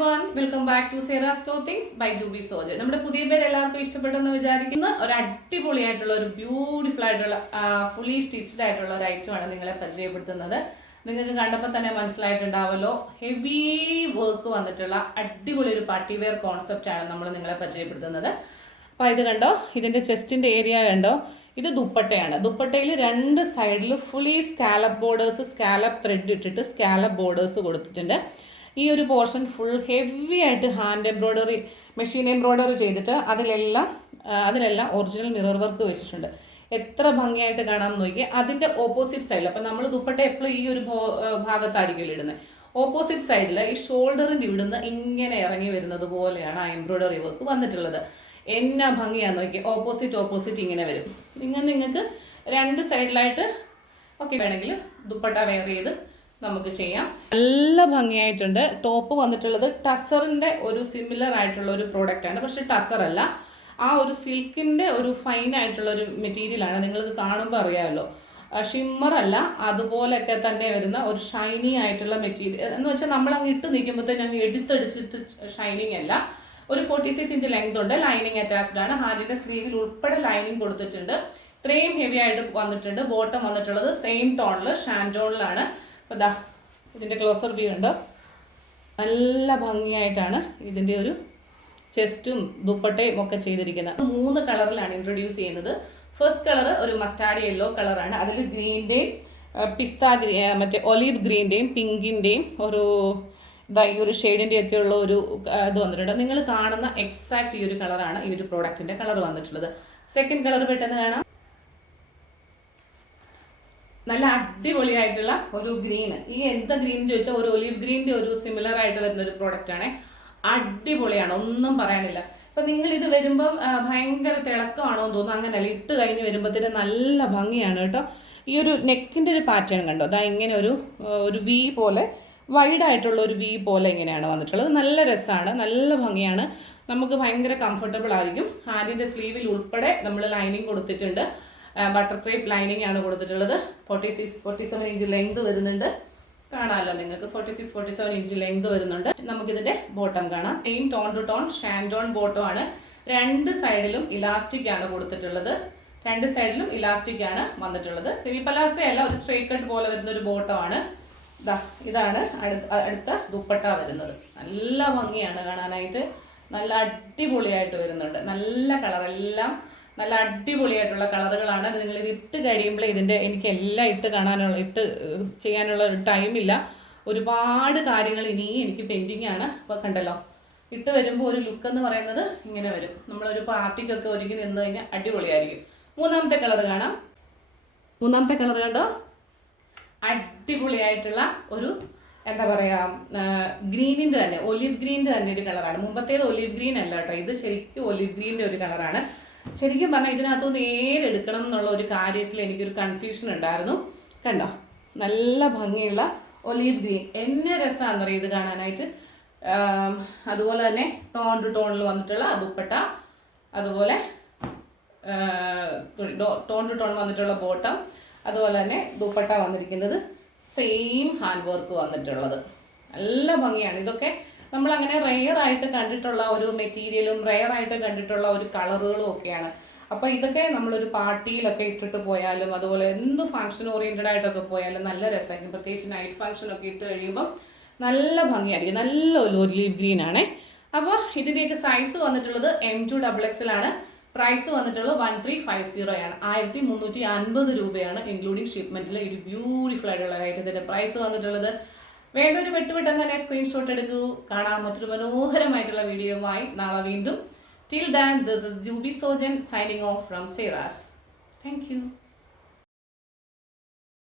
everyone, welcome back to Sarah's Clothings by Juby Sojan. നമ്മുടെ പുതിയ പേര് എല്ലാവർക്കും ഇഷ്ടപ്പെട്ടെന്ന് വിചാരിക്കുന്ന ഒരു അടിപൊളിയായിട്ടുള്ള ഒരു ബ്യൂട്ടിഫുൾ ആയിട്ടുള്ള ഫുള്ളി സ്റ്റിച്ച്ഡ് ആയിട്ടുള്ള ഒരു ഐറ്റം ആണ് നിങ്ങളെ പരിചയപ്പെടുത്തുന്നത്. നിങ്ങൾക്ക് കണ്ടപ്പോൾ തന്നെ മനസ്സിലായിട്ടുണ്ടാവല്ലോ, ഹെവി വർക്ക് വന്നിട്ടുള്ള അടിപൊളി ഒരു പാർട്ടി വെയർ കോൺസെപ്റ്റ് ആണ് നമ്മൾ നിങ്ങളെ പരിചയപ്പെടുത്തുന്നത്. അപ്പോൾ ഇത് കണ്ടോ, ഇതിൻ്റെ ചെസ്റ്റിൻ്റെ ഏരിയ കണ്ടോ, ഇത് ദുപ്പട്ടയാണ്. ദുപ്പട്ടയിൽ രണ്ട് സൈഡിൽ fully scallop borders, scallop thread ഇട്ടിട്ട് സ്കാലപ്പ് ബോർഡേഴ്സ് കൊടുത്തിട്ടുണ്ട്. ഈ ഒരു പോർഷൻ ഫുൾ ഹെവി ആയിട്ട് ഹാൻഡ് എംബ്രോയ്ഡറി, മെഷീൻ എംബ്രോയ്ഡറി ചെയ്തിട്ട് അതിലെല്ലാം ഒറിജിനൽ മിറർ വർക്ക് വെച്ചിട്ടുണ്ട്. എത്ര ഭംഗിയായിട്ട് കാണാമെന്ന് നോക്കിയാൽ അതിൻ്റെ ഓപ്പോസിറ്റ് സൈഡിൽ, അപ്പം നമ്മൾ ദുപ്പട്ട എപ്പോഴും ഈ ഒരു ഭാഗത്തായിരിക്കും ഇടുന്നത്. ഓപ്പോസിറ്റ് സൈഡിൽ ഈ ഷോൾഡറിൻ്റെ ഇവിടുന്ന് ഇങ്ങനെ ഇറങ്ങി വരുന്നത് പോലെയാണ് ആ എംബ്രോയ്ഡറി വർക്ക് വന്നിട്ടുള്ളത്. എന്നാ ഭംഗിയാന്ന് നോക്കി, ഓപ്പോസിറ്റ് ഇങ്ങനെ വരും. നിങ്ങൾക്ക് രണ്ട് സൈഡിലായിട്ട് ഓക്കെ വേണമെങ്കിൽ ദുപ്പട്ട വെയർ ചെയ്ത് നമുക്ക് ചെയ്യാം. നല്ല ഭംഗിയായിട്ടുണ്ട്. ടോപ്പ് വന്നിട്ടുള്ളത് ടസറിൻ്റെ ഒരു സിമിലർ ആയിട്ടുള്ള ഒരു പ്രോഡക്റ്റാണ്, പക്ഷെ ടസർ അല്ല, ആ ഒരു സിൽക്കിൻ്റെ ഒരു ഫൈൻ ആയിട്ടുള്ള ഒരു മെറ്റീരിയലാണ്. നിങ്ങൾക്ക് കാണുമ്പോൾ അറിയാമല്ലോ, ഷിമ്മർ അല്ല, അതുപോലെയൊക്കെ തന്നെ വരുന്ന ഒരു ഷൈനി ആയിട്ടുള്ള മെറ്റീരിയൽ എന്ന് വെച്ചാൽ നമ്മൾ അങ്ങ് ഇട്ട് നിൽക്കുമ്പോഴത്തേനും അങ്ങ് എടുത്തടിച്ചിട്ട് ഷൈനിങ് അല്ല. ഒരു 46 ഇഞ്ച് ലെങ്ത് ഉണ്ട്. ലൈനിങ് അറ്റാച്ച്ഡ് ആണ്. ഹാൻഡിൻ്റെ സ്ലീവിൽ ഉൾപ്പെടെ ലൈനിങ് കൊടുത്തിട്ടുണ്ട്. ഇത്രയും ഹെവി ആയിട്ട് വന്നിട്ടുണ്ട്. ബോട്ടം വന്നിട്ടുള്ളത് സെയിം ടോണിൽ, ഷാൻറ്റോണിലാണ്. അപ്പോൾ ദാ ഇതിൻ്റെ ക്ലോസർ വ്യൂ ഉണ്ട്. നല്ല ഭംഗിയായിട്ടാണ് ഇതിൻ്റെ ഒരു ചെസ്റ്റും ദുപ്പട്ടയും ഒക്കെ ചെയ്തിരിക്കുന്നത്. 3 കളറിലാണ് ഇൻട്രൊഡ്യൂസ് ചെയ്യുന്നത്. ഫസ്റ്റ് കളർ ഒരു മസ്റ്റാർഡ് യെല്ലോ കളറാണ്. അതിൽ ഗ്രീൻ്റെയും മറ്റേ ഒലീവ് ഗ്രീൻ്റെയും പിങ്കിൻ്റെയും ഈ ഒരു ഷെയ്ഡിൻ്റെ ഒക്കെ ഉള്ള ഒരു ഇത് വന്നിട്ടുണ്ട്. നിങ്ങൾ കാണുന്ന എക്സാക്റ്റ് ഈ ഒരു കളറാണ് ഈ ഒരു പ്രോഡക്റ്റിൻ്റെ കളർ വന്നിട്ടുള്ളത്. സെക്കൻഡ് കളർ പെട്ടെന്ന് കാണാം. നല്ല അടിപൊളിയായിട്ടുള്ള ഒരു ഗ്രീൻ. ഈ എന്താ ഗ്രീൻ ചോദിച്ചാൽ ഒരു ഒലീവ് ഗ്രീൻ്റെ ഒരു സിമിലർ ആയിട്ട് വരുന്ന ഒരു പ്രോഡക്റ്റാണ്. അടിപൊളിയാണ്, ഒന്നും പറയാനില്ല. അപ്പം നിങ്ങൾ ഇത് വരുമ്പം ഭയങ്കര തിളക്കമാണോ എന്ന് തോന്നുന്നു. അങ്ങനെയല്ല, ഇട്ട് കഴിഞ്ഞ് വരുമ്പോഴത്തേന് നല്ല ഭംഗിയാണ് കേട്ടോ. ഈ ഒരു നെക്കിൻ്റെ ഒരു പാറ്റേൺ കണ്ടോ, അതാ ഇങ്ങനെ ഒരു വി പോലെ, വൈഡായിട്ടുള്ള ഒരു വി പോലെ ഇങ്ങനെയാണ് വന്നിട്ടുള്ളത്. നല്ല രസമാണ്, നല്ല ഭംഗിയാണ്, നമുക്ക് ഭയങ്കര കംഫർട്ടബിൾ ആയിരിക്കും. ഹാൻഡിൻ്റെ സ്ലീവിൽ ഉൾപ്പെടെ നമ്മൾ ലൈനിങ് കൊടുത്തിട്ടുണ്ട്. ബട്ടർ ക്രേപ്പ് ലൈനിങ് ആണ് കൊടുത്തിട്ടുള്ളത്. 47 ഇഞ്ച് ലെങ്ത് വരുന്നുണ്ട്. കാണാമല്ലോ നിങ്ങൾക്ക്, 47 ഇഞ്ച് ലെങ്ത് വരുന്നുണ്ട്. നമുക്കിതിൻ്റെ ബോട്ടം കാണാം. സെയിം ടോൺ ടു ടോൺ ഷാൻറ്റോൺ ബോട്ടം ആണ്. രണ്ട് സൈഡിലും ഇലാസ്റ്റിക് ആണ് കൊടുത്തിട്ടുള്ളത്. രണ്ട് സൈഡിലും ഇലാസ്റ്റിക് ആണ് വന്നിട്ടുള്ളത്. സെമി പലാസോ അല്ല, ഒരു സ്ട്രേറ്റ് കട്ട് പോലെ വരുന്ന ഒരു ബോട്ടം ആണ്. ഇതാണ് അടുത്ത ദുപ്പട്ട വരുന്നത്. നല്ല ഭംഗിയാണ് കാണാനായിട്ട്, നല്ല അടിപൊളിയായിട്ട് വരുന്നുണ്ട്. നല്ല കളറെല്ലാം നല്ല അടിപൊളിയായിട്ടുള്ള കളറുകളാണ്. നിങ്ങളിത് ഇട്ട് കഴിയുമ്പോൾ എനിക്ക് എല്ലാം ഇട്ട് ചെയ്യാനുള്ള ഒരു ടൈമില്ല. ഒരുപാട് കാര്യങ്ങൾ ഇനിയും എനിക്ക് പെൻഡിങ് ആണ്. അപ്പോൾ കണ്ടല്ലോ, ഇട്ട് വരുമ്പോൾ ഒരു ലുക്ക് എന്ന് പറയുന്നത് ഇങ്ങനെ വരും. നമ്മളൊരു പാർട്ടിക്കൊക്കെ ഒരുങ്ങി നിന്ന് കഴിഞ്ഞാൽ അടിപൊളിയായിരിക്കും. മൂന്നാമത്തെ കളർ കാണാം. മൂന്നാമത്തെ കളർ കണ്ടോ, അടിപൊളിയായിട്ടുള്ള ഒരു എന്താ പറയുക, ഗ്രീനിൻ്റെ തന്നെ, ഒലിവ് ഗ്രീനിൻ്റെ തന്നെ ഒരു കളറാണ്. മുമ്പത്തേത് ഒലിവ് ഗ്രീൻ അല്ല കേട്ടോ, ഇത് ശരിക്കും ഒലിവ് ഗ്രീനിൻ്റെ ഒരു കളറാണ്. ശരിക്കും പറഞ്ഞാൽ ഇതിനകത്തുനിന്ന് എടുക്കണം എന്നുള്ള ഒരു കാര്യത്തിൽ എനിക്കൊരു കൺഫ്യൂഷൻ ഉണ്ടായിരുന്നു. കണ്ടോ, നല്ല ഭംഗിയുള്ള ഒലീവ് ഗ്രീൻ. എന്നെ രസമാണെന്ന് പറയുക ഇത് കാണാനായിട്ട്. അതുപോലെ തന്നെ ടോൺ ടു ടോണിൽ വന്നിട്ടുള്ള ദുപ്പട്ട, അതുപോലെ ടോൺ ടു ടോൺ വന്നിട്ടുള്ള ബോട്ടം, അതുപോലെ തന്നെ ദുപ്പട്ട വന്നിരിക്കുന്നത് സെയിം ഹാൻഡ് വർക്ക് വന്നിട്ടുള്ളത്. നല്ല ഭംഗിയാണ്. ഇതൊക്കെ നമ്മളങ്ങനെ റെയറായിട്ട് കണ്ടിട്ടുള്ള ഒരു മെറ്റീരിയലും റെയറായിട്ട് കണ്ടിട്ടുള്ള ഒരു കളറുകളും ഒക്കെയാണ്. അപ്പോൾ ഇതൊക്കെ നമ്മളൊരു പാർട്ടിയിലൊക്കെ ഇട്ടിട്ട് പോയാലും, അതുപോലെ എന്ത് ഫംഗ്ഷൻ ഓറിയൻറ്റഡ് ആയിട്ടൊക്കെ പോയാലും നല്ല രസമായിരിക്കും. പ്രത്യേകിച്ച് നൈറ്റ് ഫംഗ്ഷനൊക്കെ ഇട്ട് കഴിയുമ്പം നല്ല ഭംഗിയായിരിക്കും. നല്ല ഒരു ഒലീവ് ഗ്രീൻ ആണേ. അപ്പോൾ ഇതിൻ്റെയൊക്കെ സൈസ് വന്നിട്ടുള്ളത് M2 XXL ആണ്. പ്രൈസ് വന്നിട്ടുള്ളത് 1350 ആണ്. 1350 രൂപയാണ് ഇൻക്ലൂഡിങ് ഷിപ്മെൻറ്റിൽ. ഒരു ബ്യൂട്ടിഫുൾ ആയിട്ടുള്ള ഐറ്റത്തിൻ്റെ പ്രൈസ് വന്നിട്ടുള്ളത്. വേണ്ടൊരു പെട്ടെന്ന് തന്നെ സ്ക്രീൻഷോട്ട് എടുക്കൂ. കാണാം മറ്റൊരു മനോഹരമായിട്ടുള്ള വീഡിയോയുമായി നാളെ വീണ്ടും. Till then, this is Juby Sojan signing off from Sarah's. Thank you.